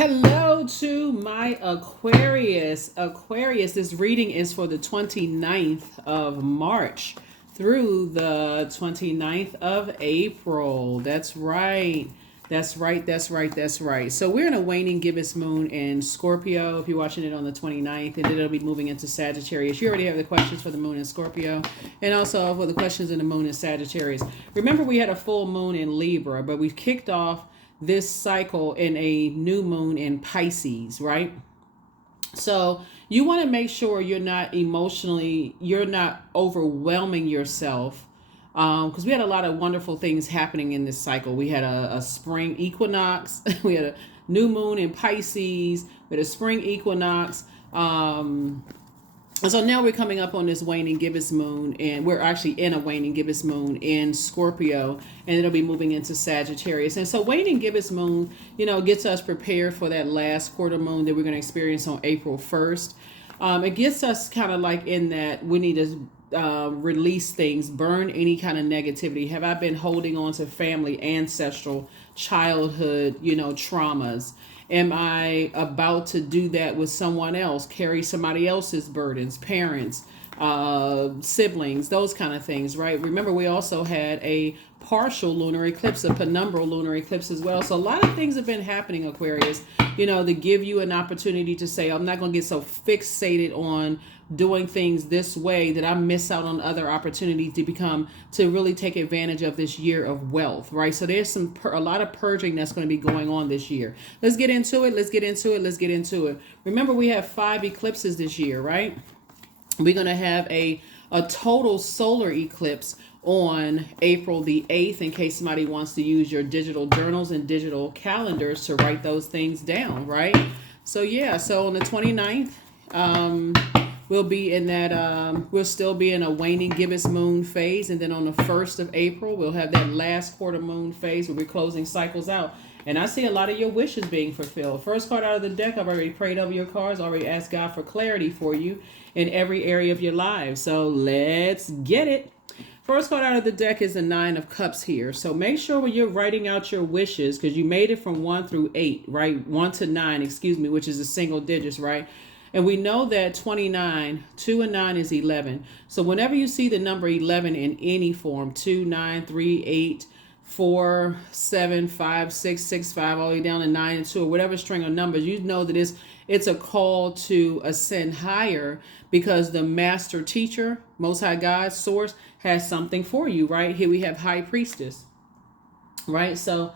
Hello to my Aquarius. Aquarius, this reading is for the 29th of March through the 29th of April. That's right. That's right. That's right. That's right. So we're in a waning gibbous moon in Scorpio if you're watching it on the 29th, and then it'll be moving into Sagittarius. You already have the questions for the moon in Scorpio and also for the questions in the moon in Sagittarius. Remember, we had a full moon in Libra, but we kicked off this cycle in a new moon in Pisces, right? So you want to make sure you're not overwhelming yourself, because we had a lot of wonderful things happening in this cycle. We had a spring equinox, we had a new moon in Pisces, we had a spring equinox. And so now we're coming up on this waning gibbous moon, and we're actually in a waning gibbous moon in Scorpio, and it'll be moving into Sagittarius. And so waning gibbous moon, gets us prepared for that last quarter moon that we're going to experience on April 1st. It gets us kind of like in that we need to release things, burn any kind of negativity. Have I been holding on to family, ancestral, childhood, traumas? Am I about to do that with someone else, carry somebody else's burdens, parents, siblings, those kind of things, right? Remember, we also had a partial lunar eclipse, a penumbral lunar eclipse as well. So a lot of things have been happening, Aquarius, to give you an opportunity to say, I'm not going to get so fixated on doing things this way that I miss out on other opportunities to really take advantage of this year of wealth, right? So there's a lot of purging that's going to be going on this year. Let's get into it. Remember, we have 5 eclipses this year, right? We're going to have a total solar eclipse on April the 8th, in case somebody wants to use your digital journals and digital calendars to write those things down, right? So on the 29th, we'll be in that, we'll still be in a waning gibbous moon phase. And then on the 1st of April, we'll have that last quarter moon phase where we're closing cycles out. And I see a lot of your wishes being fulfilled. First card out of the deck, I've already prayed over your cards, already asked God for clarity for you in every area of your life. So let's get it. First card out of the deck is the 9 of Cups here. So make sure when you're writing out your wishes, because you made it from 1 through 8, right? 1 to 9, which is the single digits, right? And we know that 29, 2 and 9 is 11. So whenever you see the number 11 in any form, 2, 9, 3, 8, 4, 7, 5, 6, 6, 5, all the way down to 9 and 2, or whatever string of numbers, you know that it's a call to ascend higher, because the master teacher, Most High God, Source, has something for you, right? Here we have High Priestess, right? So,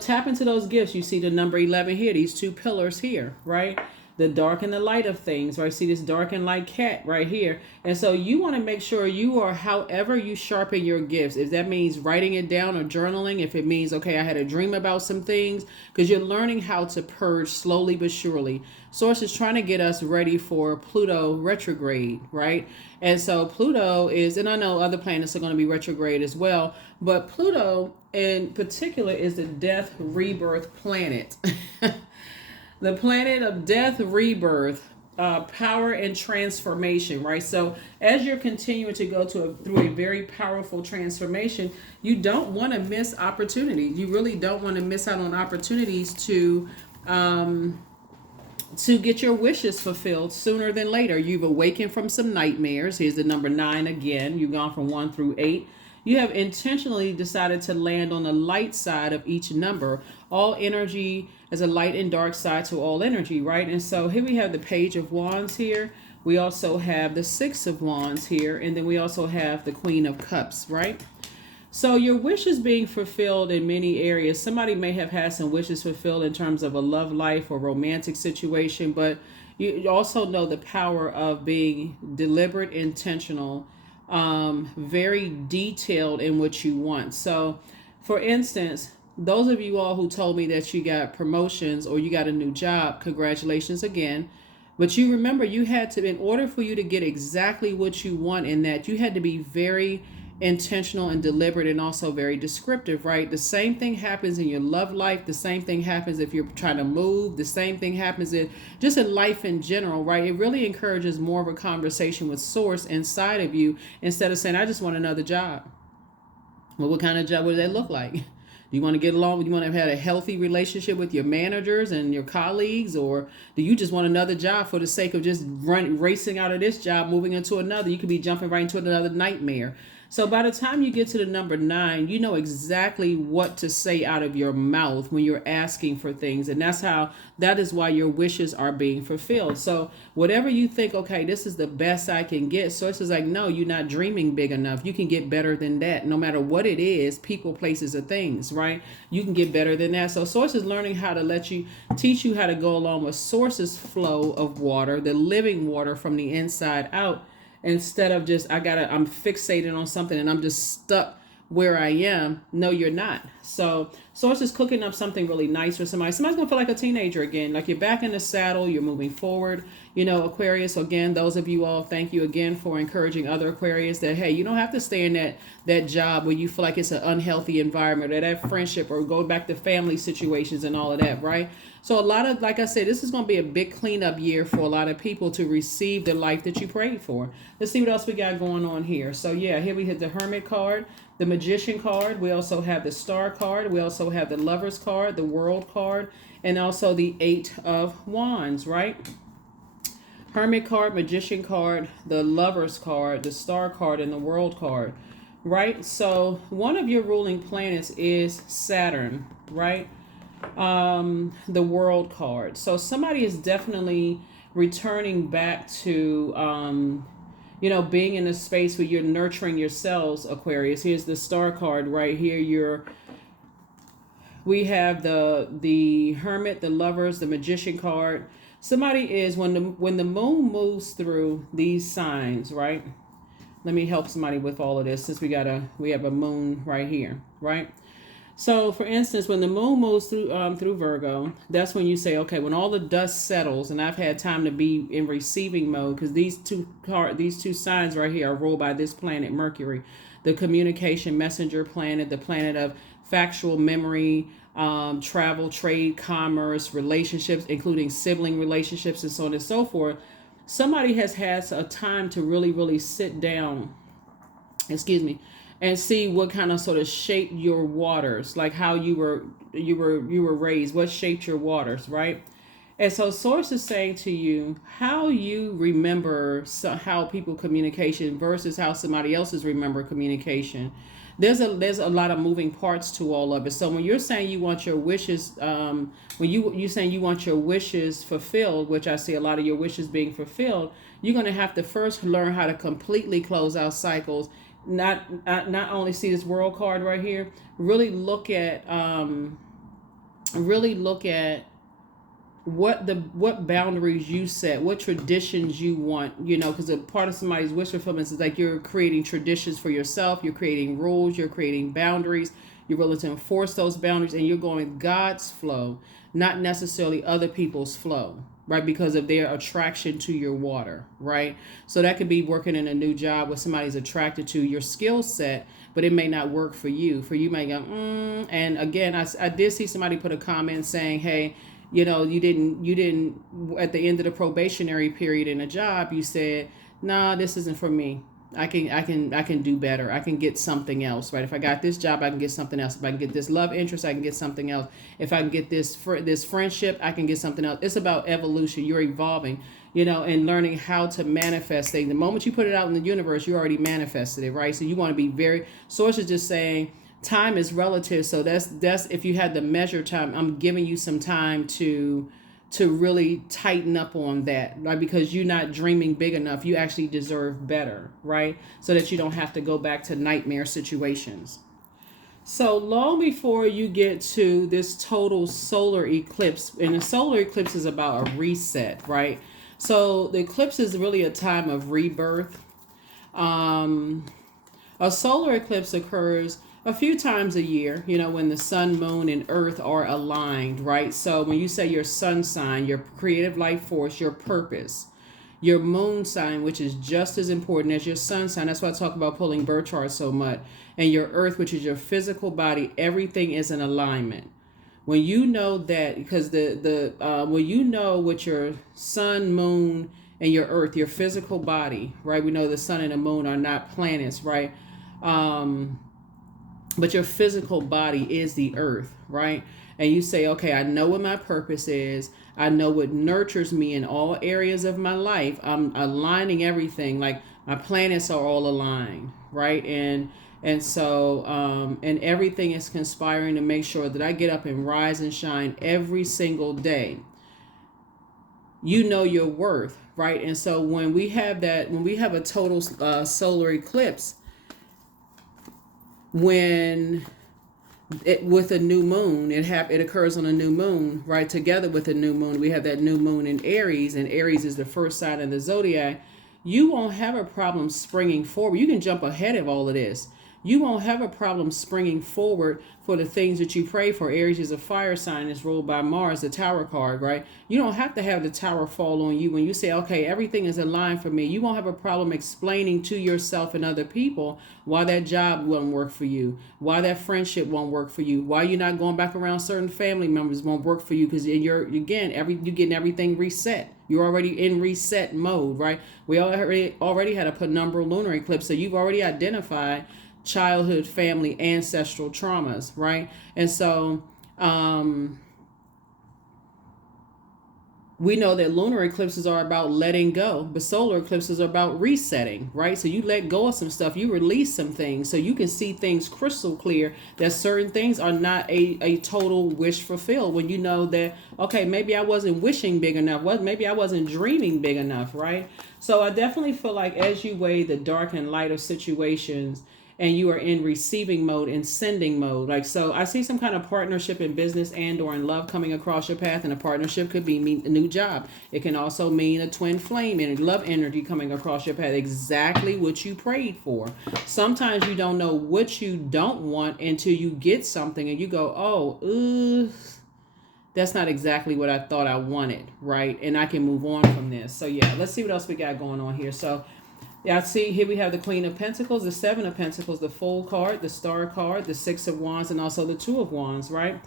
tap into those gifts. You see the number 11 here, these 2 pillars here, right? The dark and the light of things, right? See this dark and light cat right here. And so you want to make sure you are, however you sharpen your gifts, if that means writing it down or journaling, if it means, okay, I had a dream about some things, because you're learning how to purge slowly but surely. Source is trying to get us ready for Pluto retrograde, right? And so Pluto is, and I know other planets are going to be retrograde as well, but Pluto in particular is the death rebirth planet. The planet of death, rebirth, power, and transformation, right? So as you're continuing to go through a very powerful transformation, you don't want to miss opportunities. You really don't want to miss out on opportunities to get your wishes fulfilled sooner than later. You've awakened from some nightmares. Here's the number 9 again. You've gone from 1 through 8. You have intentionally decided to land on the light side of each number. All energy is a light and dark side to all energy, right? And so here we have the Page of Wands here. We also have the 6 of Wands here. And then we also have the Queen of Cups, right? So your wishes being fulfilled in many areas. Somebody may have had some wishes fulfilled in terms of a love life or romantic situation, but you also know the power of being deliberate, intentional, very detailed in what you want. So for instance, those of you all who told me that you got promotions or you got a new job, congratulations again. But you remember, you had to, in order for you to get exactly what you want in that, you had to be very intentional and deliberate, and also very descriptive, right? The same thing happens in your love life. The same thing happens if you're trying to move. The same thing happens in life in general, right? It really encourages more of a conversation with Source inside of you, instead of saying, I just want another job. Well, what kind of job would that look like? Do you want to get along? Do you want to have a healthy relationship with your managers and your colleagues? Or do you just want another job for the sake of just racing out of this job, moving into another? You could be jumping right into another nightmare. So by the time you get to the number 9, you know exactly what to say out of your mouth when you're asking for things. And that is why your wishes are being fulfilled. So whatever you think, okay, this is the best I can get. Source is like, no, you're not dreaming big enough. You can get better than that. No matter what it is, people, places, or things, right? You can get better than that. So Source is learning how to teach you how to go along with Source's flow of water, the living water from the inside out, instead of just I'm fixated on something and I'm just stuck where I am. No, you're not. So Source is cooking up something really nice for somebody. Somebody's gonna feel like a teenager again, like you're back in the saddle, you're moving forward. Aquarius. So again, those of you all, thank you again for encouraging other Aquarius that, hey, you don't have to stay in that job where you feel like it's an unhealthy environment, or that friendship, or go back to family situations and all of that, right? So a lot of, like I said, this is going to be a big cleanup year for a lot of people to receive the life that you prayed for. Let's see what else we got going on here. So yeah, here we hit the Hermit card, the Magician card. We also have the Star card. We also have the Lovers card, the World card, and also the 8 of Wands, right? Hermit card, Magician card, the Lovers card, the Star card, and the World card, right? So one of your ruling planets is Saturn, right? The World card. So somebody is definitely returning back to being in a space where you're nurturing yourselves, Aquarius. Here's the Star card right here. We have the Hermit, the Lovers, the Magician card. Somebody is, when the moon moves through these signs, right? Let me help somebody with all of this, since we have a moon right here, right? So for instance, when the moon moves through Virgo, that's when you say, okay, when all the dust settles, and I've had time to be in receiving mode, because these two signs right here are ruled by this planet, Mercury, the communication messenger planet, the planet of factual memory, travel, trade, commerce, relationships, including sibling relationships, and so on and so forth. Somebody has had a time to really, really sit down, and see what kind of sort of shaped your waters, like how you were raised, what shaped your waters, right? And so Source is saying to you how you remember how people communication versus how somebody else's remember communication. There's a lot of moving parts to all of it. So when you're saying you want your wishes, when you're saying you want your wishes fulfilled, which I see a lot of your wishes being fulfilled, you're going to have to first learn how to completely close out cycles. Not only see this World card right here. Really look at what boundaries you set, what traditions you want, because a part of somebody's wish fulfillment is like you're creating traditions for yourself, you're creating rules, you're creating boundaries, you're willing to enforce those boundaries, and you're going God's flow, not necessarily other people's flow, right? Because of their attraction to your water, right? So that could be working in a new job where somebody's attracted to your skill set, but it may not work for you. For you may go, and again, I did see somebody put a comment saying, hey, you didn't at the end of the probationary period in a job, you said, nah, this isn't for me. I can do better. I can get something else, right? If I got this job, I can get something else. If I can get this love interest, I can get something else. If I can get this friendship, I can get something else. It's about evolution. You're evolving, and learning how to manifest things. The moment you put it out in the universe, you already manifested it, right? So you want to be Source is just saying, time is relative. So that's if you had to measure time, I'm giving you some time to really tighten up on that, right? Because you're not dreaming big enough. You actually deserve better, right? So that you don't have to go back to nightmare situations. So long before you get to this total solar eclipse, and the solar eclipse is about a reset, right? So the eclipse is really a time of rebirth. A solar eclipse occurs a few times a year, when the sun, moon, and earth are aligned, right? So when you say your sun sign, your creative life force, your purpose, your moon sign, which is just as important as your sun sign, that's why I talk about pulling birth charts so much, and your earth, which is your physical body, everything is in alignment. When you know that, because when you know what your sun, moon, and your earth, your physical body, right? We know the sun and the moon are not planets, right? but your physical body is the earth, right? And you say, okay, I know what my purpose is. I know what nurtures me in all areas of my life. I'm aligning everything. Like my planets are all aligned, right? And everything is conspiring to make sure that I get up and rise and shine every single day. You know your worth, right? And so when we have a total solar eclipse, when with a new moon, it occurs on a new moon, right? Together with a new moon, we have that new moon in Aries, and Aries is the first sign of the zodiac. You won't have a problem springing forward. You can jump ahead of all of this. You won't have a problem springing forward for the things that you pray for. Aries is a fire sign. It's ruled by Mars, the Tower card, right? You don't have to have the tower fall on you when you say, okay, everything is aligned for me. You won't have a problem explaining to yourself and other people why that job won't work for you, why that friendship won't work for you, why you're not going back around certain family members won't work for you, because you're getting everything reset. You're already in reset mode, right? We already had a penumbral lunar eclipse, so you've already identified childhood, family, ancestral traumas, right? And so we know that lunar eclipses are about letting go, but solar eclipses are about resetting, right? So you let go of some stuff, you release some things, so you can see things crystal clear, that certain things are not a total wish fulfilled. When you know that, okay, maybe I wasn't wishing big enough, maybe I wasn't dreaming big enough, right? So I definitely feel like as you weigh the dark and light of situations, and you are in receiving mode and sending mode. Like, so I see some kind of partnership in business and or in love coming across your path. And a partnership could mean a new job. It can also mean a twin flame and love energy coming across your path. Exactly what you prayed for. Sometimes you don't know what you don't want until you get something and you go, oh, that's not exactly what I thought I wanted, right? And I can move on from this. So yeah, let's see what else we got going on here. So yeah, I see here we have the Queen of Pentacles, the Seven of Pentacles, the Fool card, the Star card, the Six of Wands, and also the Two of Wands, right?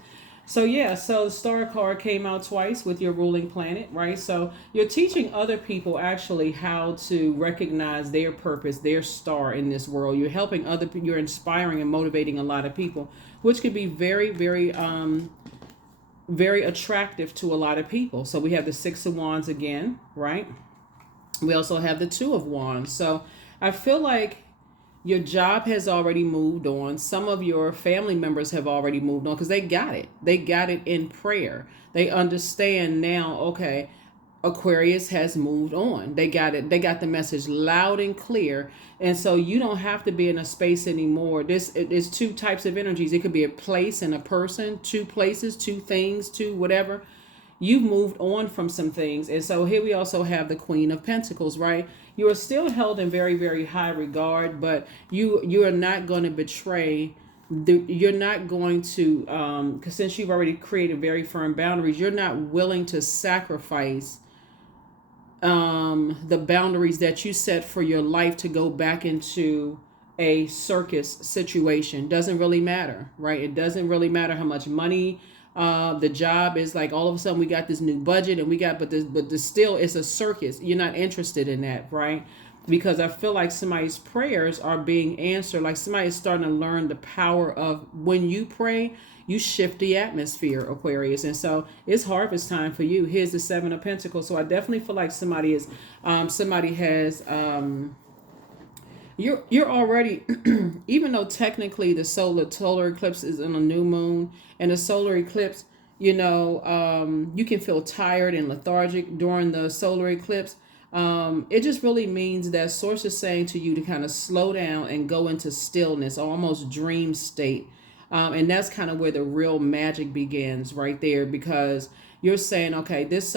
So yeah, so the Star card came out twice with your ruling planet, right? So you're teaching other people actually how to recognize their purpose, their star in this world. You're helping other people, you're inspiring and motivating a lot of people, which could be very, very, very attractive to a lot of people. So we have the Six of Wands again, right? We also have the Two of Wands. So I feel like your job has already moved on. Some of your family members have already moved on because they got it. They got it in prayer. They understand now, okay, Aquarius has moved on. They got it. They got the message loud and clear. And so you don't have to be in a space anymore. This is two types of energies. It could be a place and a person, two places, two things, two whatever. You've moved on from some things. And so here we also have the Queen of Pentacles, right? You are still held in very, very high regard, but you are not going to betray. You're not going to, because since you've already created very firm boundaries, you're not willing to sacrifice the boundaries that you set for your life to go back into a circus situation. Doesn't really matter, right? It doesn't really matter how much money the job is. Like all of a sudden we got this new budget and we got, but this still it's a circus. You're not interested in that, right? Because I feel like somebody's prayers are being answered. Like somebody is starting to learn the power of when you pray, you shift the atmosphere, Aquarius. And so it's harvest time for you. Here's the Seven of Pentacles. So I definitely feel like somebody has you're already, even though technically the solar eclipse is in a new moon, and the solar eclipse, you can feel tired and lethargic during the solar eclipse. It just really means that source is saying to you to kind of slow down and go into stillness, almost dream state. And that's kind of where the real magic begins right there, because you're saying, okay, this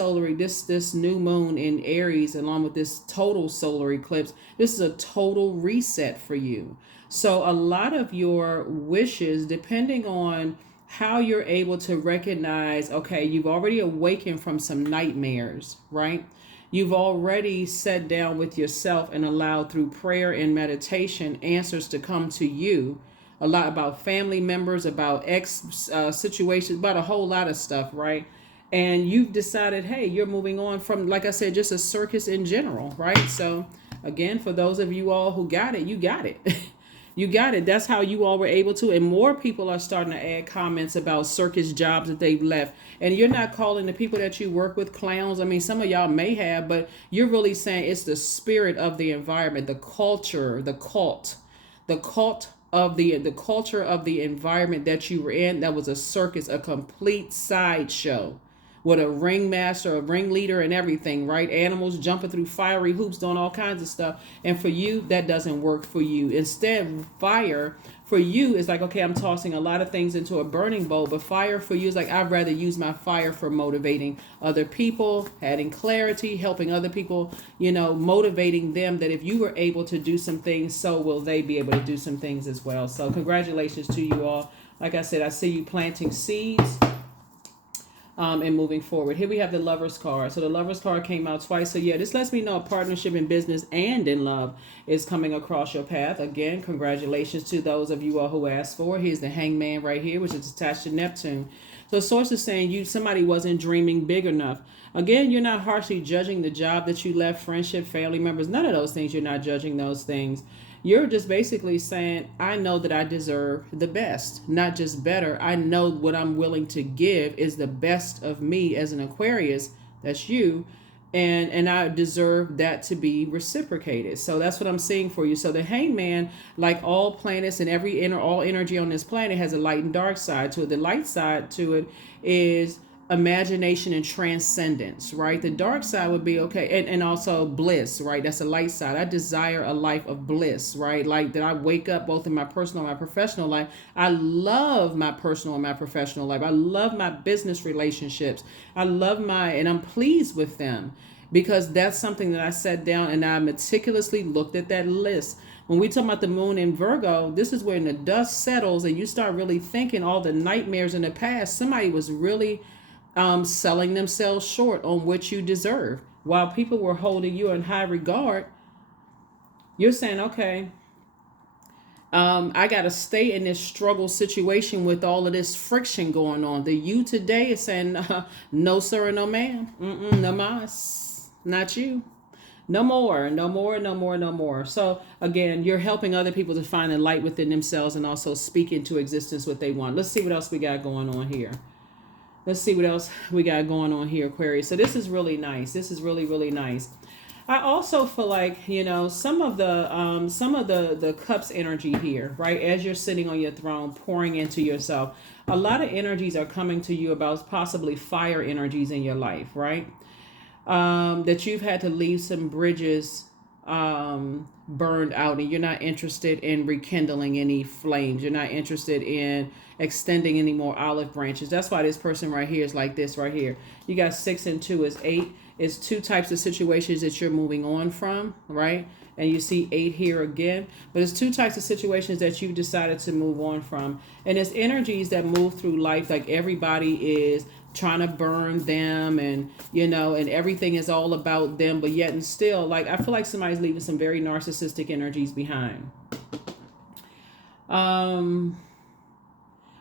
new moon in Aries, along with this total solar eclipse, this is a total reset for you. So a lot of your wishes, depending on how you're able to recognize, okay, you've already awakened from some nightmares, right? You've already sat down with yourself and allowed through prayer and meditation answers to come to you. A lot about family members, about situations, about a whole lot of stuff, right? And you've decided, hey, you're moving on from, like I said, just a circus in general, right? So again, for those of you all who got it, you got it. You got it. That's how you all were able to. And more people are starting to add comments about circus jobs that they've left. And you're not calling the people that you work with clowns. I mean, some of y'all may have, but you're really saying it's the spirit of the environment, the culture, the cult of the culture of the environment that you were in. That was a circus, a complete sideshow with a ringmaster, a ringleader, and everything, right? Animals jumping through fiery hoops, doing all kinds of stuff. And for you, that doesn't work for you. Instead, fire for you is like, okay, I'm tossing a lot of things into a burning bowl, but fire for you is like, I'd rather use my fire for motivating other people, adding clarity, helping other people, motivating them that if you were able to do some things, so will they be able to do some things as well. So congratulations to you all. Like I said, I see you planting seeds. And moving forward. Here we have the Lover's card. So the Lover's card came out twice. So yeah, this lets me know a partnership in business and in love is coming across your path. Again, congratulations to those of you all who asked for. Here's the Hangman right here, which is attached to Neptune. So source is saying somebody wasn't dreaming big enough. Again, you're not harshly judging the job that you left, friendship, family members, none of those things. You're not judging those things. You're just basically saying, I know that I deserve the best, not just better. I know what I'm willing to give is the best of me as an Aquarius. That's you. And I deserve that to be reciprocated. So that's what I'm seeing for you. So the Hangman, like all planets and all energy on this planet, has a light and dark side to it. The light side to it is imagination and transcendence, right? The dark side would be okay, and also bliss, right? That's a light side. I desire a life of bliss, right? Like that I wake up both in my personal and my professional life. I love my personal and my professional life. I love my business relationships. And I'm pleased with them because that's something that I sat down and I meticulously looked at that list. When we talk about the moon in Virgo, this is when the dust settles and you start really thinking all the nightmares in the past. Somebody was really selling themselves short on what you deserve. While people were holding you in high regard, you're saying, okay, I got to stay in this struggle situation with all of this friction going on. The you today is saying, no, sir, no, ma'am. No mas. Not you. No more, no more, no more, no more. So again, you're helping other people to find the light within themselves and also speak into existence what they want. Let's see what else we got going on here. Let's see what else we got going on here, Aquarius. So this is really nice. This is really, really nice. I also feel like, some of the cups energy here, right? As you're sitting on your throne, pouring into yourself, a lot of energies are coming to you about possibly fire energies in your life, right? That you've had to leave some bridges burned out and you're not interested in rekindling any flames. You're not interested in extending any more olive branches. That's why this person right here is like this right here. You got 6 and 2 is 8. It's 2 types of situations that you're moving on from, right? And you see 8 here again, but it's 2 types of situations that you've decided to move on from. And it's energies that move through life. Like everybody is trying to burn them and, and everything is all about them, but yet and still, like, I feel like somebody's leaving some very narcissistic energies behind.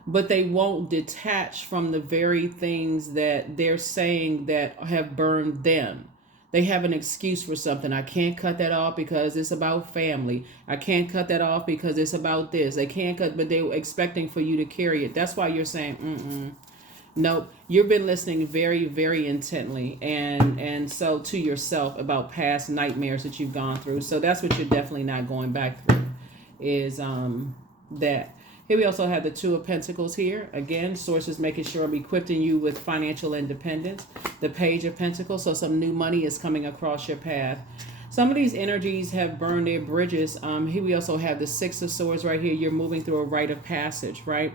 But they won't detach from the very things that they're saying that have burned them. They have an excuse for something. I can't cut that off because it's about family. I can't cut that off because it's about this. They can't cut, but they're expecting for you to carry it. That's why you're saying, Nope. You've been listening very, very intently and so to yourself about past nightmares that you've gone through. So that's what you're definitely not going back through is that. Here we also have the 2 of Pentacles here. Again, sources making sure I'm equipping you with financial independence. The Page of Pentacles, so some new money is coming across your path. Some of these energies have burned their bridges. Here we also have the 6 of Swords right here. You're moving through a rite of passage, right?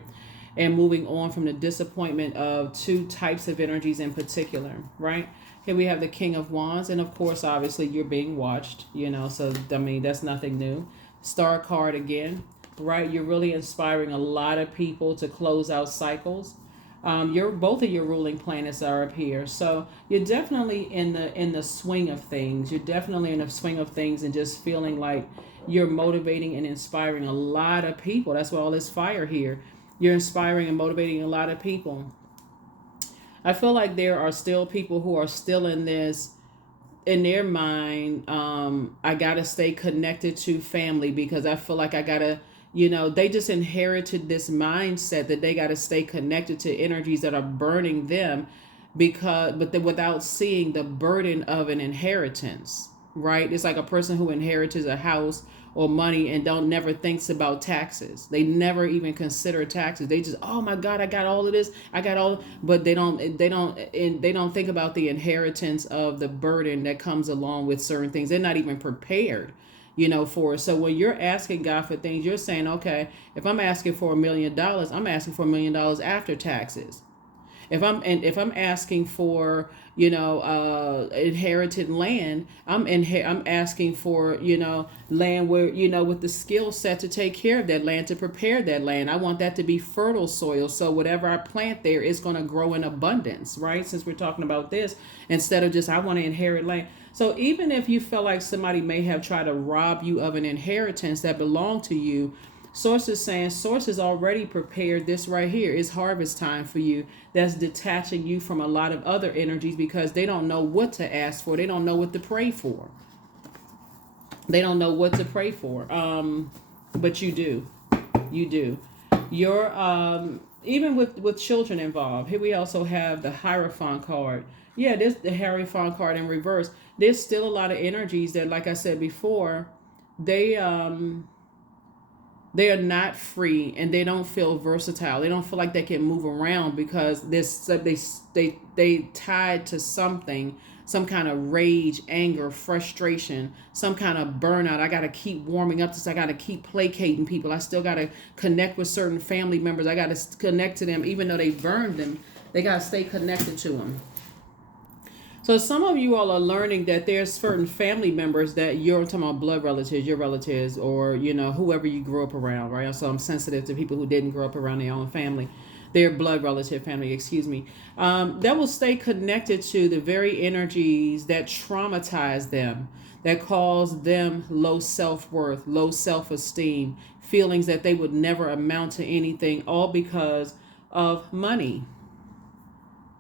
And moving on from the disappointment of 2 types of energies in particular, right? Here we have the King of Wands. And of course, obviously, you're being watched, so, that's nothing new. Star card again. Right, you're really inspiring a lot of people to close out cycles. Both of your ruling planets are up here, so you're definitely in the swing of things. You're definitely in the swing of things, and just feeling like you're motivating and inspiring a lot of people. That's why all this fire here. You're inspiring and motivating a lot of people. I feel like there are still people who are still in this. In their mind, I gotta stay connected to family because I feel like I gotta. They just inherited this mindset that they got to stay connected to energies that are burning them, without seeing the burden of an inheritance, right? It's like a person who inherits a house or money and don't never thinks about taxes. They never even consider taxes. They just, oh my God, I got all of this. I got all, but they don't think about the inheritance of the burden that comes along with certain things. They're not even prepared, for it. So when you're asking God for things, you're saying, okay, if I'm asking for $1 million, I'm asking for $1 million after taxes. If I'm asking for inherited land, I'm asking for land where with the skill set to take care of that land, to prepare that land. I want that to be fertile soil, so whatever I plant there is going to grow in abundance, right? Since we're talking about this, instead of just I want to inherit land. So even if you feel like somebody may have tried to rob you of an inheritance that belonged to you, Source is saying, Source has already prepared this right here. It's harvest time for you. That's detaching you from a lot of other energies because they don't know what to ask for. They don't know what to pray for. They don't know what to pray for. But you do. You do. You're even with children involved. Here we also have the Hierophant card. Yeah, this the Hierophant card in reverse. There's still a lot of energies that, like I said before, they are not free and they don't feel versatile. They don't feel like they can move around because they tied to something, some kind of rage, anger, frustration, some kind of burnout. I got to keep warming up this. I got to keep placating people. I still got to connect with certain family members. I got to connect to them even though they burned them. They got to stay connected to them. So some of you all are learning that there's certain family members that you're talking about, blood relatives, your relatives, or, whoever you grew up around, right? So I'm sensitive to people who didn't grow up around their own family, their blood relative family, that will stay connected to the very energies that traumatize them, that cause them low self-worth, low self-esteem, feelings that they would never amount to anything, all because of money.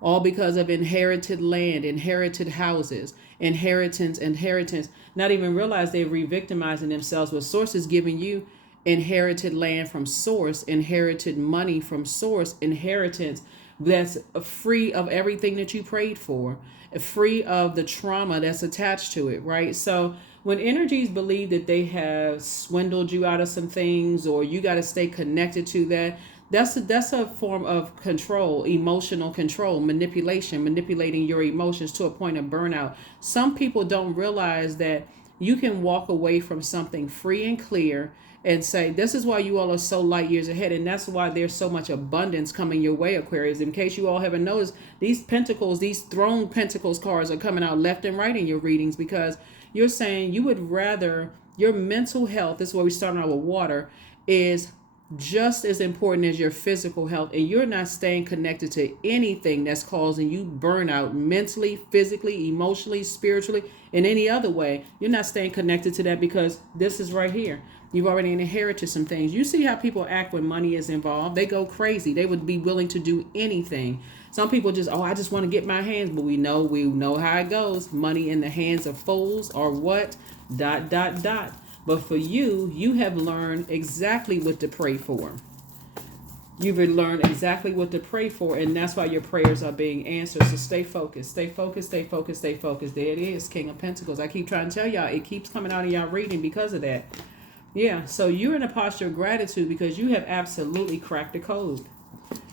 All because of inherited land, inherited houses, inheritance, not even realize they're re-victimizing themselves. With Sources giving you inherited land from Source, inherited money from Source, inheritance that's free of everything that you prayed for, free of the trauma that's attached to it, right? So when energies believe that they have swindled you out of some things, or you got to stay connected to that, that's a form of control, emotional control, manipulating your emotions to a point of burnout. Some people don't realize that you can walk away from something free and clear and say, this is why you all are so light years ahead. And that's why there's so much abundance coming your way, Aquarius. In case you all haven't noticed, these pentacles, these throne pentacles cards are coming out left and right in your readings, because you're saying you would rather, your mental health, this is where we started out with water, is just as important as your physical health, and you're not staying connected to anything that's causing you burnout mentally, physically, emotionally, spiritually, in any other way. You're not staying connected to that because this is right here. You've already inherited some things. You see how people act when money is involved. They go crazy. They would be willing to do anything. Some people just, I just want to get my hands, but we know how it goes. Money in the hands of fools or what? ... But for you, you have learned exactly what to pray for. You've learned exactly what to pray for, and that's why your prayers are being answered. So stay focused, stay focused, stay focused, stay focused. There it is, King of Pentacles. I keep trying to tell y'all, it keeps coming out of y'all reading because of that. Yeah, so you're in a posture of gratitude because you have absolutely cracked the code.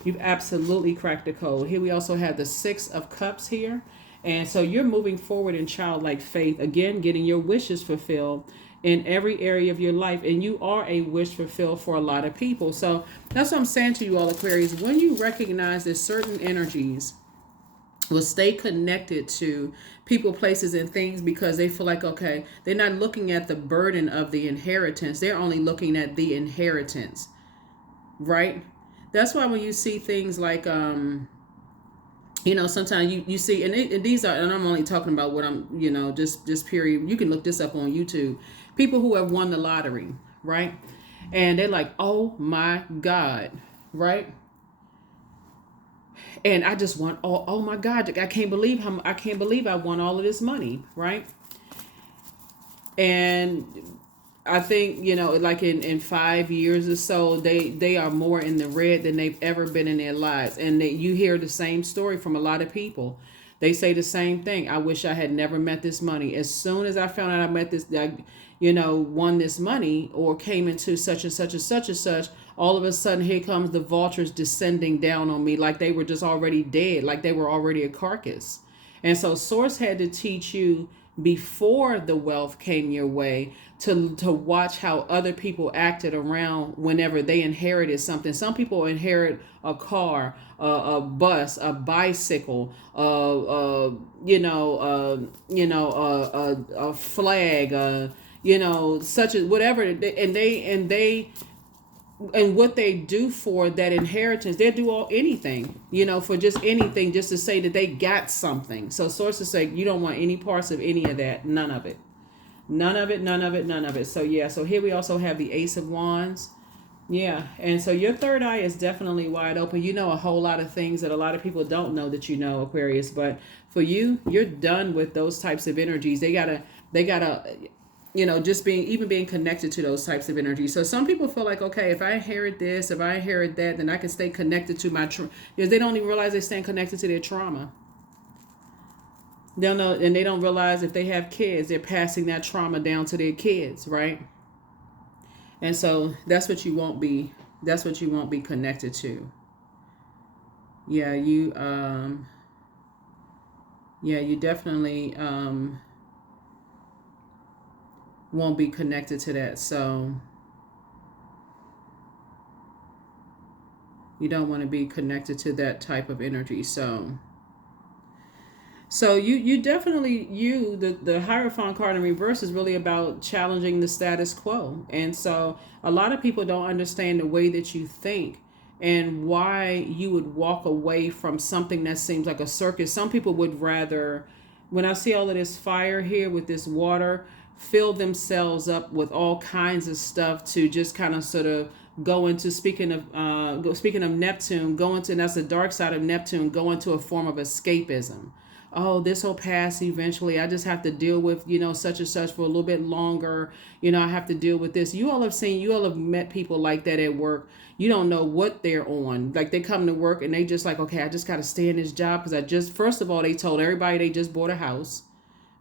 You've absolutely cracked the code. Here we also have the Six of Cups here. And so you're moving forward in childlike faith, again, getting your wishes fulfilled in every area of your life. And you are a wish fulfilled for a lot of people. So that's what I'm saying to you all, Aquarius. When you recognize that certain energies will stay connected to people, places, and things because they feel like, okay, they're not looking at the burden of the inheritance. They're only looking at the inheritance, right? That's why when you see things like, sometimes you see, and these are, and I'm only talking about what I'm, just period. You can look this up on YouTube. People who have won the lottery, right? And they're like, oh my God, right? And I just want, oh my God, I can't believe I won all of this money, right? And I think, like in 5 years or so, they are more in the red than they've ever been in their lives. And you hear the same story from a lot of people. They say the same thing. I wish I had never met this money. As soon as I found out I met this, won this money or came into such and such and such and such, all of a sudden here comes the vultures descending down on me like they were just already dead, like they were already a carcass. And so Source had to teach you before the wealth came your way to watch how other people acted around whenever they inherited something. Some people inherit a car, a bus, a bicycle, a flag, such as whatever, and what they do for that inheritance, they do anything, for just anything, just to say that they got something. So sources say you don't want any parts of any of that, none of it. None of it, none of it, none of it. So yeah, so here we also have the Ace of Wands. Yeah, and so your third eye is definitely wide open. You know a whole lot of things that a lot of people don't know that you know, Aquarius. But for you, you're done with those types of energies. They gotta, just being connected to those types of energies. So some people feel like, okay, if I inherit this, if I inherit that, then I can stay connected to my trauma. Because they don't even realize they're staying connected to their trauma. They don't know, and they don't realize if they have kids, they're passing that trauma down to their kids, right? And so that's what you won't be. That's what you won't be connected to. Yeah, you definitely won't be connected to that. So you don't want to be connected to that type of energy. So you definitely, the Hierophant card in reverse is really about challenging the status quo. And so a lot of people don't understand the way that you think and why you would walk away from something that seems like a circus. Some people would rather, when I see all of this fire here with this water, fill themselves up with all kinds of stuff to just kind of sort of go into, speaking of Neptune, go into, and that's the dark side of Neptune, go into a form of escapism. Oh, this will pass eventually. I just have to deal with, such and such for a little bit longer. I have to deal with this. You all have met people like that at work. You don't know what they're on. Like they come to work and they just like, okay, I just got to stay in this job because first of all, they told everybody they just bought a house.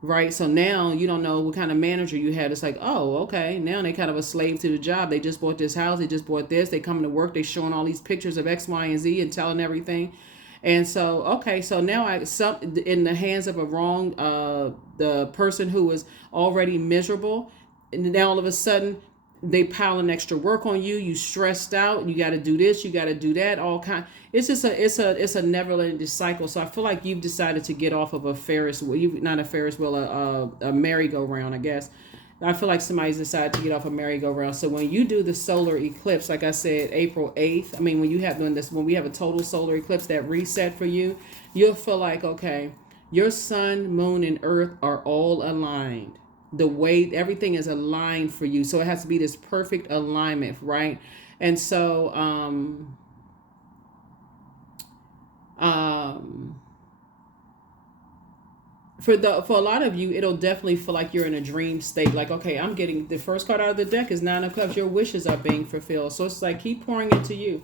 Right. So now you don't know what kind of manager you had. It's like, oh, okay. Now they kind of a slave to the job. They just bought this house. They just bought this. They come to work. They showing all these pictures of X, Y, and Z and telling everything. And so, okay, so now in the hands of the person who was already miserable, and now all of a sudden they pile an extra work on you. You stressed out. You got to do this. You got to do that. It's just it's a never-ending cycle. So I feel like you've decided to get off of a Ferris wheel, not a Ferris wheel, a merry-go-round, I guess. I feel like somebody's decided to get off a merry-go-round. So when you do the solar eclipse, like I said, April 8th, when we have a total solar eclipse, that reset for you, you'll feel like, okay, your sun, moon, and earth are all aligned. The way everything is aligned for you. So it has to be this perfect alignment, right? And so, for a lot of you, it'll definitely feel like you're in a dream state. Like, okay, I'm getting the first card out of the deck is 9 of Cups. Your wishes are being fulfilled. So it's like keep pouring into you.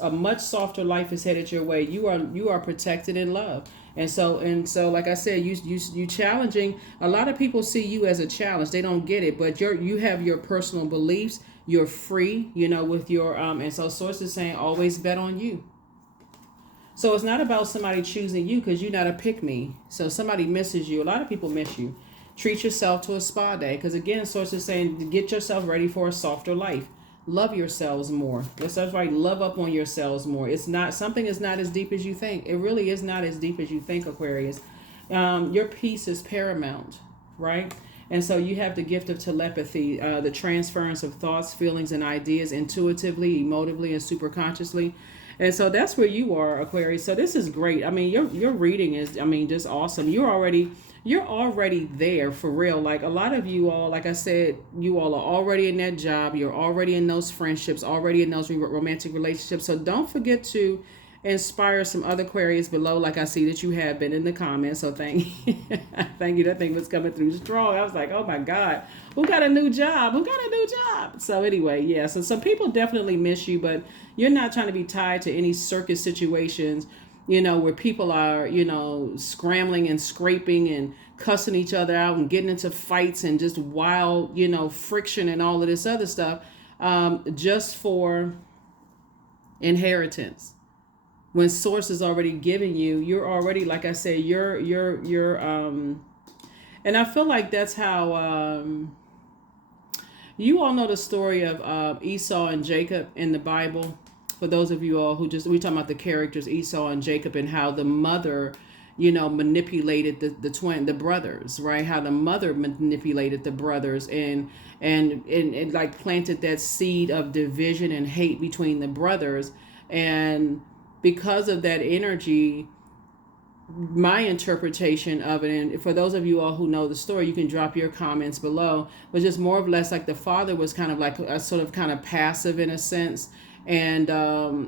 A much softer life is headed your way. You are protected in love. And so like I said, you challenging. A lot of people see you as a challenge. They don't get it, but you have your personal beliefs. You're free, with your and so Source is saying always bet on you. So it's not about somebody choosing you because you're not a pick-me. So somebody misses you. A lot of people miss you. Treat yourself to a spa day. Because again, Source is saying get yourself ready for a softer life. Love yourselves more. That's right. Love up on yourselves more. Something is not as deep as you think. It really is not as deep as you think, Aquarius. Your peace is paramount, right? And so you have the gift of telepathy, the transference of thoughts, feelings, and ideas intuitively, emotively, and superconsciously. And so that's where you are, Aquarius. So this is great. Your reading is, just awesome. You're already there for real. Like a lot of you all, like I said, you all are already in that job. You're already in those friendships, already in those romantic relationships. So don't forget to inspire some other Aquarius below. Like I see that you have been in the comments, so thank thank you. That thing was coming through strong. I was like, oh my God, who got a new job? Who got a new job? So anyway, yeah. So some people definitely miss you, but you're not trying to be tied to any circus situations, where people are, scrambling and scraping and cussing each other out and getting into fights and just wild, friction and all of this other stuff, just for inheritance. When source is already giving you, you're already, like I say, you're and I feel like that's how, you all know the story of Esau and Jacob in the Bible. For those of you all who we talking about the characters Esau and Jacob, and how the mother, manipulated the brothers, right? How the mother manipulated the brothers and like planted that seed of division and hate between the brothers. And because of that energy, my interpretation of it, and for those of you all who know the story, you can drop your comments below, was just more or less like the father was kind of like a sort of kind of passive in a sense. And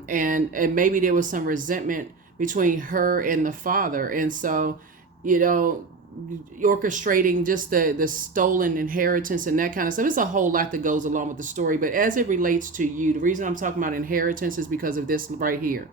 maybe there was some resentment between her and the father. And so, orchestrating just the stolen inheritance and that kind of stuff. There's a whole lot that goes along with the story. But as it relates to you, the reason I'm talking about inheritance is because of this right here.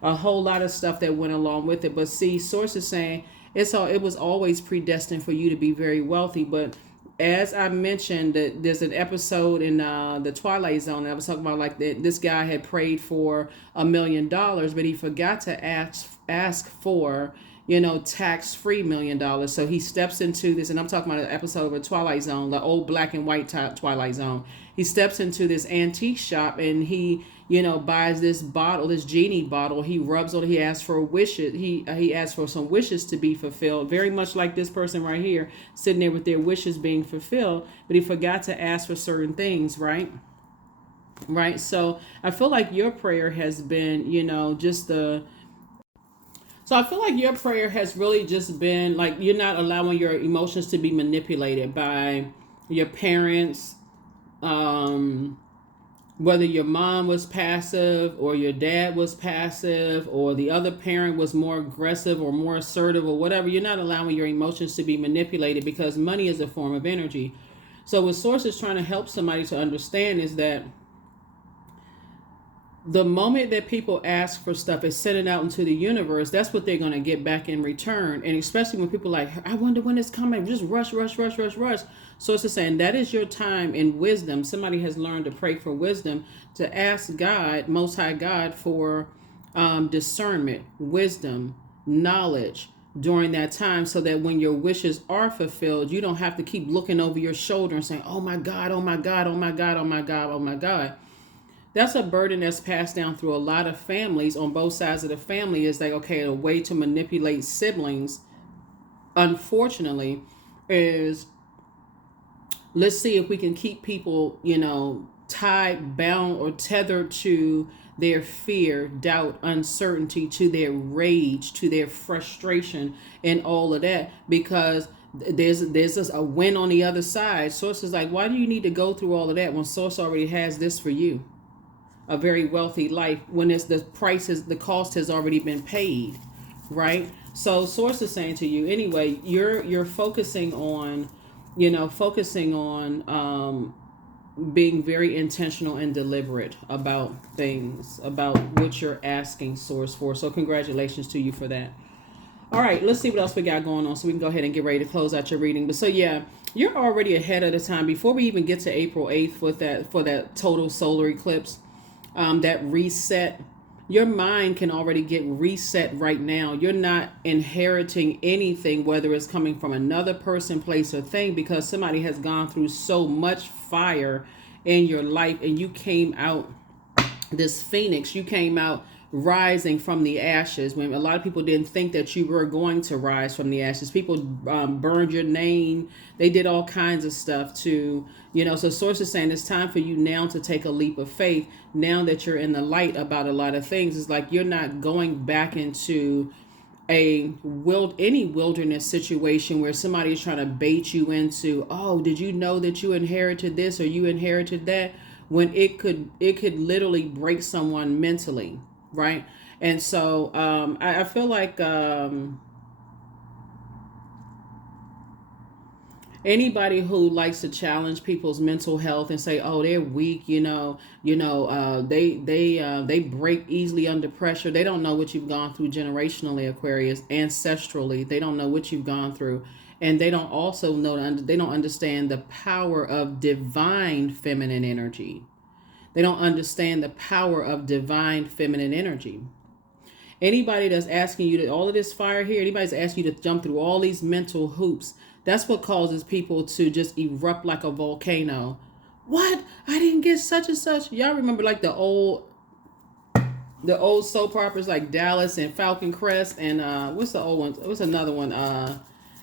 A whole lot of stuff that went along with it. But see, source is saying it was always predestined for you to be very wealthy. But as I mentioned, there's an episode in the Twilight Zone. I was talking about like this guy had prayed for $1 million, but he forgot to ask for, tax-free $1 million. So he steps into this, and I'm talking about an episode of a Twilight Zone, the old black and white Twilight Zone. He steps into this antique shop and he, buys this bottle, this genie bottle. He rubs on it. He asks for wishes. He asks for some wishes to be fulfilled. Very much like this person right here, sitting there with their wishes being fulfilled. But he forgot to ask for certain things, right? Right. So I feel like your prayer has been, So I feel like your prayer has really just been like you're not allowing your emotions to be manipulated by your parents, whether your mom was passive or your dad was passive or the other parent was more aggressive or more assertive or whatever. You're not allowing your emotions to be manipulated because money is a form of energy. So what Source is trying to help somebody to understand is that the moment that people ask for stuff and send it out into the universe, that's what they're going to get back in return. And especially when people are like, I wonder when it's coming, just rush. So it's saying that is your time in wisdom. Somebody has learned to pray for wisdom, to ask God, Most High God, for discernment, wisdom, knowledge during that time, so that when your wishes are fulfilled, you don't have to keep looking over your shoulder and saying, oh my God, oh my God, oh my God, oh my God, oh my God. That's a burden that's passed down through a lot of families on both sides of the family. Is like, okay, a way to manipulate siblings, unfortunately, is let's see if we can keep people, tied, bound, or tethered to their fear, doubt, uncertainty, to their rage, to their frustration, and all of that, because there's just a win on the other side. Source is like, why do you need to go through all of that when Source already has this for you? A very wealthy life, when it's the cost has already been paid, right? So Source is saying to you, anyway, you're focusing on, being very intentional and deliberate about things, about what you're asking Source for. So congratulations to you for that. All right, let's see what else we got going on so we can go ahead and get ready to close out your reading. But so yeah, you're already ahead of the time. Before we even get to April 8th for that total solar eclipse, that reset, your mind can already get reset right now. You're not inheriting anything, whether it's coming from another person, place, or thing, because somebody has gone through so much fire in your life, and you came out this phoenix. You came out rising from the ashes when a lot of people didn't think that you were going to rise from the ashes. People burned your name. They did all kinds of stuff to, so Source is saying it's time for you now to take a leap of faith. Now that you're in the light about a lot of things, it's like you're not going back into any wilderness situation where somebody is trying to bait you into, oh, did you know that you inherited this or you inherited that, when it could literally break someone mentally. Right. And so I feel like anybody who likes to challenge people's mental health and say, "Oh, they're weak," they break easily under pressure. They don't know what you've gone through generationally, Aquarius, ancestrally. They don't know what you've gone through, and they don't also know. They don't understand the power of divine feminine energy. They don't understand the power of divine feminine energy. Anybody that's asking you to all of this fire here, anybody's asking you to jump through all these mental hoops, that's what causes people to just erupt like a volcano. What? I didn't get such and such. Y'all remember like the old soap operas like Dallas and Falcon Crest and what's the old one? What's another one?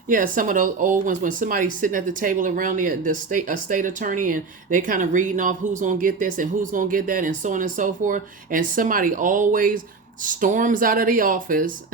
Yeah, some of those old ones when somebody's sitting at the table around the state attorney and they kind of reading off who's gonna get this and who's gonna get that and so on and so forth, and somebody always storms out of the office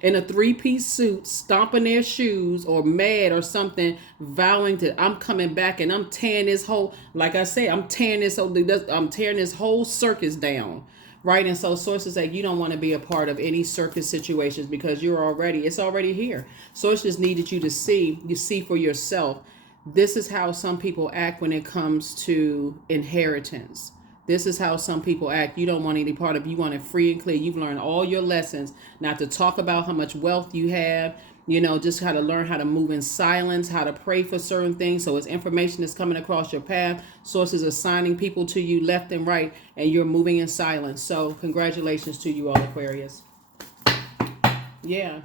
in a three-piece suit, stomping their shoes or mad or something, vowing to, I'm coming back and I'm tearing this whole, like I said, I'm tearing this whole circus down. Right. And so sources say you don't want to be a part of any circus situations because it's already here. Sources needed you to see for yourself. This is how some people act when it comes to inheritance. This is how some people act. You don't want any part of it. You want it free and clear. You've learned all your lessons, not to talk about how much wealth you have, just how to learn how to move in silence, how to pray for certain things. So as information is coming across your path, sources assigning people to you left and right, and you're moving in silence. So congratulations to you all, Aquarius. Yeah.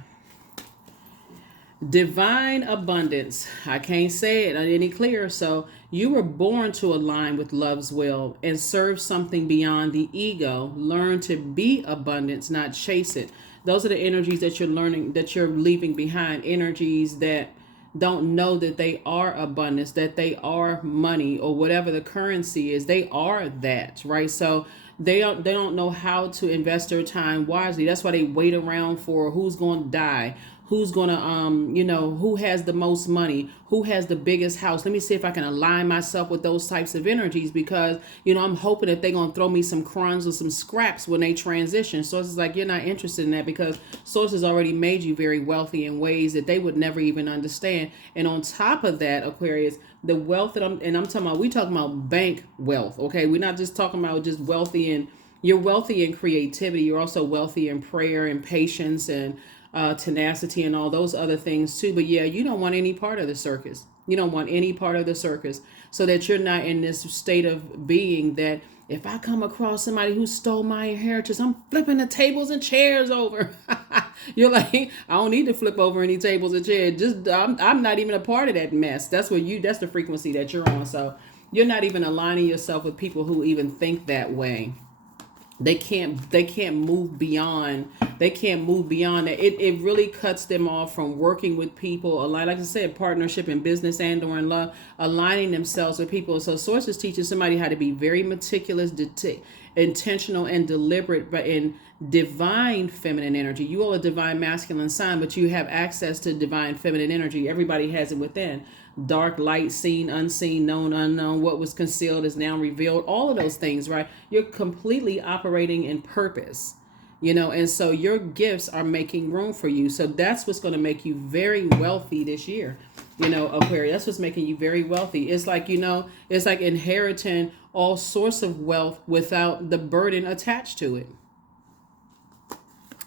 Divine abundance. I can't say it any clearer. So you were born to align with love's will and serve something beyond the ego. Learn to be abundance, not chase it. Those are the energies that you're learning, that you're leaving behind. Energies that don't know that they are abundance, that they are money or whatever the currency is. They are that, right? So they don't know how to invest their time wisely. That's why they wait around for who's going to die, who's going to who has the most money, who has the biggest house. Let me see if I can align myself with those types of energies because I'm hoping that they're going to throw me some crumbs or some scraps when they transition. So it's like you're not interested in that because sources already made you very wealthy in ways that they would never even understand. And on top of that, Aquarius, the wealth that I'm talking about, we talking about bank wealth. Okay, we're not just talking about just wealthy in, you're wealthy in creativity. You're also wealthy in prayer and patience and tenacity and all those other things too. But yeah, you don't want any part of the circus. You don't want any part of the circus, so that you're not in this state of being that if I come across somebody who stole my inheritance, I'm flipping the tables and chairs over. You're like, I don't need to flip over any tables and chairs. Just I'm not even a part of that mess. That's the frequency that you're on. So you're not even aligning yourself with people who even think that way. They can't move beyond that. It really cuts them off from working with people, like I said, partnership in business and or in love, aligning themselves with people. So sources teaches somebody how to be very meticulous, intentional and deliberate, but in divine feminine energy. You all are divine masculine sign, but you have access to divine feminine energy. Everybody has it within. Dark, light, seen, unseen, known, unknown. What was concealed is now revealed. All of those things, right? You're completely operating in purpose, and so your gifts are making room for you. So that's what's going to make you very wealthy this year, Aquarius. That's what's making you very wealthy. It's like, it's like inheriting all sorts of wealth without the burden attached to it.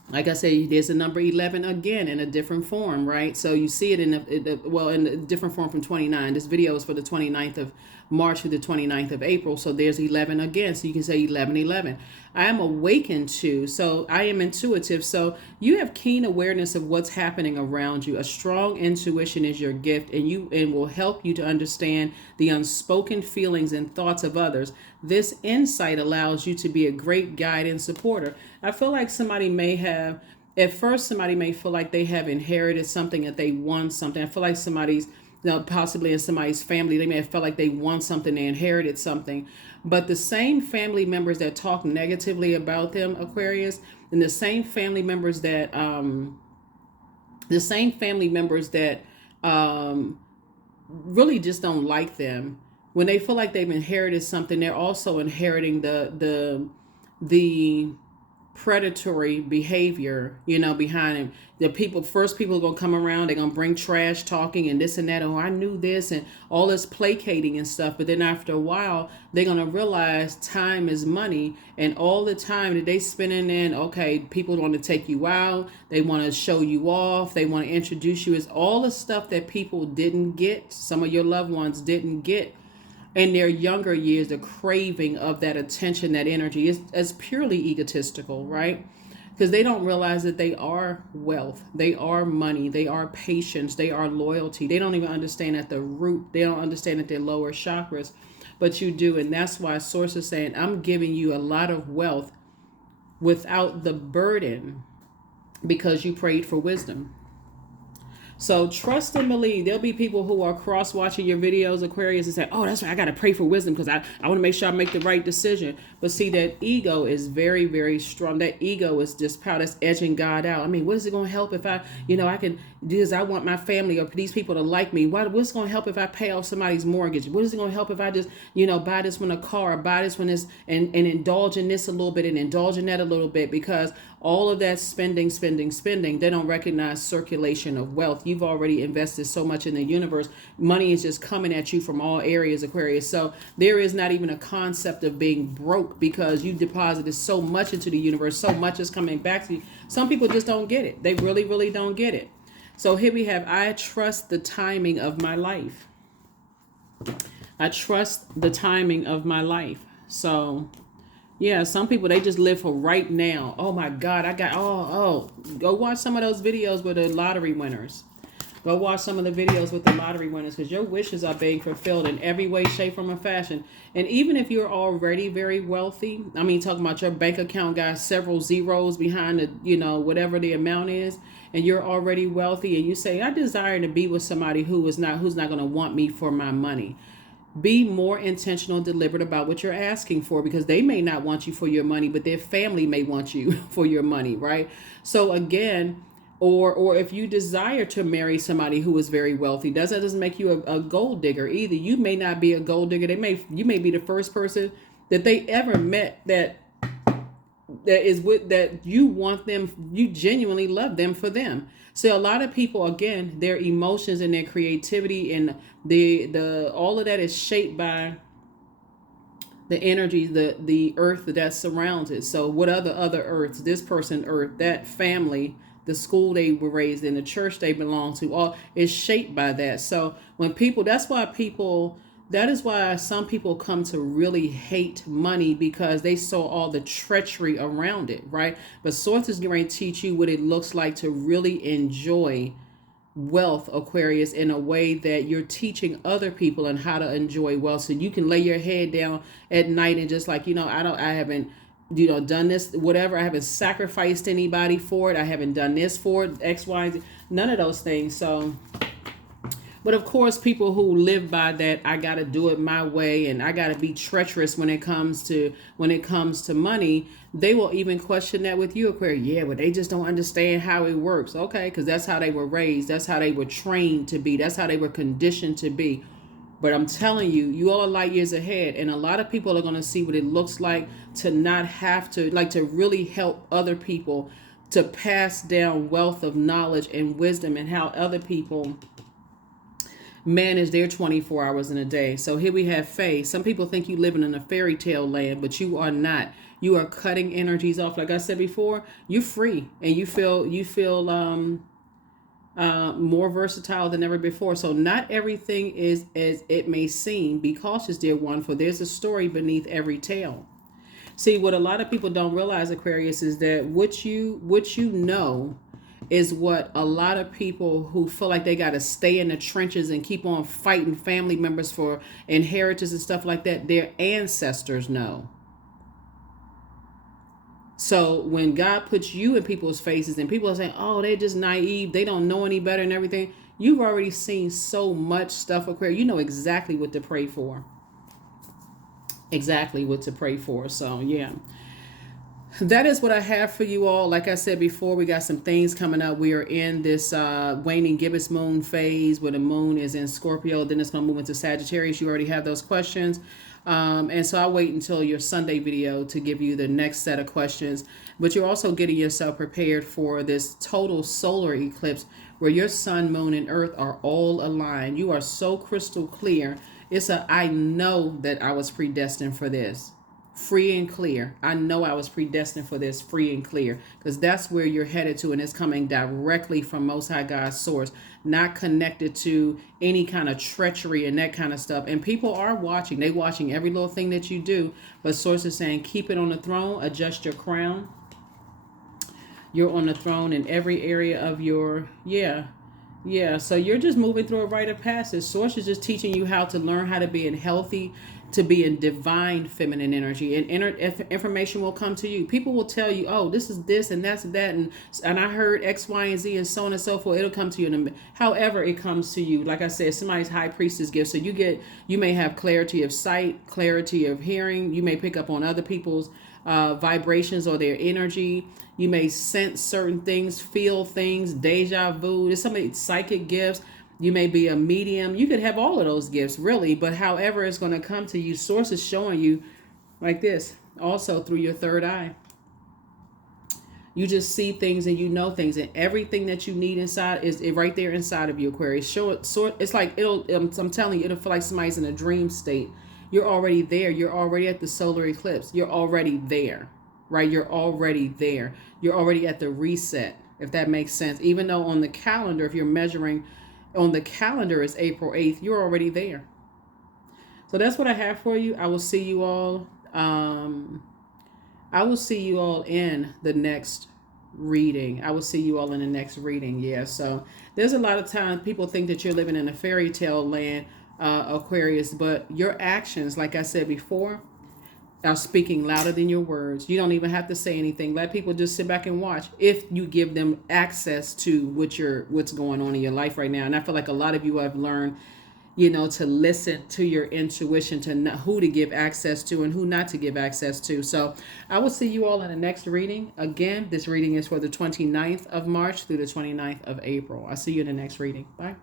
Like I say, there's a number 11 again in a different form, right? So you see it in a different form from 29. This video is for the 29th of March through the 29th of April. So there's 11 again. So you can say 11, 11. I am awakened to, so I am intuitive. So you have keen awareness of what's happening around you. A strong intuition is your gift, and will help you to understand the unspoken feelings and thoughts of others. This insight allows you to be a great guide and supporter. I feel like somebody may feel like they have inherited something, that they won something. I feel like somebody's, possibly in somebody's family, they may have felt like they won something, they inherited something. But the same family members that talk negatively about them, Aquarius, and the same family members that really just don't like them, when they feel like they've inherited something, they're also inheriting the predatory behavior, behind him. The first people are going to come around, they're going to bring trash talking and this and that. Oh, I knew this and all this placating and stuff. But then after a while, they're going to realize time is money, and all the time that they spending in, okay, people want to take you out. They want to show you off. They want to introduce you. It's all the stuff that people didn't get. Some of your loved ones didn't get in their younger years. The craving of that attention, that energy is purely egotistical, right? Because they don't realize that they are wealth, they are money, they are patience, they are loyalty. They don't even understand at the root. They don't understand at their lower chakras, but you do. And that's why Source is saying, I'm giving you a lot of wealth without the burden, because you prayed for wisdom. So trust and believe. There'll be people who are cross-watching your videos, Aquarius, and say, oh, that's right, I got to pray for wisdom because I want to make sure I make the right decision. But see, that ego is very, very strong. That ego is just power. That's edging God out. I mean, what is it going to help if I can do this? I want my family or these people to like me. What's going to help if I pay off somebody's mortgage? What is it going to help if I just, buy this one a car, buy this one this, and indulge in this a little bit and indulge in that a little bit? Because all of that spending, they don't recognize circulation of wealth. You've already invested so much in the universe. Money is just coming at you from all areas, Aquarius. So there is not even a concept of being broke, because you deposited so much into the universe. So much is coming back to you. Some people just don't get it. They really, really don't get it. So here we have, I trust the timing of my life. I trust the timing of my life. So yeah, some people, they just live for right now. Oh my God, go watch some of those videos with the lottery winners. Go watch some of the videos with the lottery winners, because your wishes are being fulfilled in every way, shape, form, or fashion. And even if you're already very wealthy, I mean, talking about your bank account got several zeros behind the, whatever the amount is, and you're already wealthy, and you say, I desire to be with somebody who's not going to want me for my money. Be more intentional and deliberate about what you're asking for, because they may not want you for your money, but their family may want you for your money, right? So again, or if you desire to marry somebody who is very wealthy, that doesn't make you a gold digger either. You may not be a gold digger. You may be the first person that they ever met that you want them, you genuinely love them for them. So a lot of people, again, their emotions and their creativity and the all of that is shaped by the energy, the earth that surrounds it. So what are the other earths? This person earth, that family, the school they were raised in, the church they belong to, all is shaped by that. So when people, that is why some people come to really hate money, because they saw all the treachery around it, right? But Source is going to teach you what it looks like to really enjoy wealth, Aquarius, in a way that you're teaching other people on how to enjoy wealth, so you can lay your head down at night and just like, I haven't done this, whatever. I haven't sacrificed anybody for it. I haven't done this for it, X, Y, Z, none of those things. So, but of course, people who live by that, I got to do it my way, and I got to be treacherous when it comes to money, they will even question that with you, Aquarius. Yeah, but they just don't understand how it works. Okay, because that's how they were raised. That's how they were trained to be. That's how they were conditioned to be. But I'm telling you, you all are light years ahead, and a lot of people are going to see what it looks like to not have to, like, to really help other people to pass down wealth of knowledge and wisdom, and how other people manage their 24 hours in a day. So here we have Faye. Some people think you living in a fairy tale land, but you are not. You are cutting energies off. Like I said before, you're free, and you feel more versatile than ever before. So not everything is as it may seem. Be cautious, dear one, for there's a story beneath every tale. See, what a lot of people don't realize, Aquarius, is that what you know is what a lot of people who feel like they got to stay in the trenches and keep on fighting family members for inheritance and stuff like that, their ancestors know. So when God puts you in people's faces and people are saying, oh, they're just naive, they don't know any better and everything, you've already seen so much stuff, Aquarius. You know exactly what to pray for. Exactly what to pray for. So, yeah. that is what I have for you all. Like I said before, we got some things coming up. We are in this waning gibbous moon phase where the moon is in Scorpio. Then it's going to move into Sagittarius. You already have those questions. And so I'll wait until your Sunday video to give you the next set of questions. But you're also getting yourself prepared for this total solar eclipse where your sun, moon, and earth are all aligned. You are so crystal clear. I know that I was predestined for this. Free and clear. I know I was predestined for this, free and clear, because that's where you're headed to, and it's coming directly from Most High God's source, not connected to any kind of treachery and that kind of stuff. And people are watching. They watching every little thing that you do, but source is saying, keep it on the throne, adjust your crown. You're on the throne in every area of your, so you're just moving through a rite of passage. Source is just teaching you how to learn how to be in healthy, to be in divine feminine energy, and information will come to you. People will tell you, oh, this is this and that's that, and I heard X, Y, and Z, and so on and so forth. It'll come to you. However it comes to you, like I said, somebody's high priestess gift. So you may have clarity of sight, clarity of hearing. You may pick up on other people's vibrations or their energy. You may sense certain things, feel things, deja vu. There's so many psychic gifts. You may be a medium. You could have all of those gifts, really. But however it's going to come to you, source is showing you like this. Also through your third eye. You just see things and you know things. And everything that you need inside is right there inside of you, Aquarius. It's like I'm telling you, it'll feel like somebody's in a dream state. You're already there. You're already at the solar eclipse. You're already there, right? You're already there. You're already at the reset, if that makes sense. Even though on the calendar, if you're measuring on the calendar is April 8th, you're already there. So that's what I have for you. I will see you all. I will see you all in the next reading. Yeah. So there's a lot of times people think that you're living in a fairy tale land, Aquarius, but your actions, like I said before, are speaking louder than your words. You don't even have to say anything. Let people just sit back and watch if you give them access to what's going on in your life right now. And I feel like a lot of you have learned, to listen to your intuition, to know who to give access to and who not to give access to. So I will see you all in the next reading. Again, this reading is for the 29th of March through the 29th of April. I'll see you in the next reading. Bye.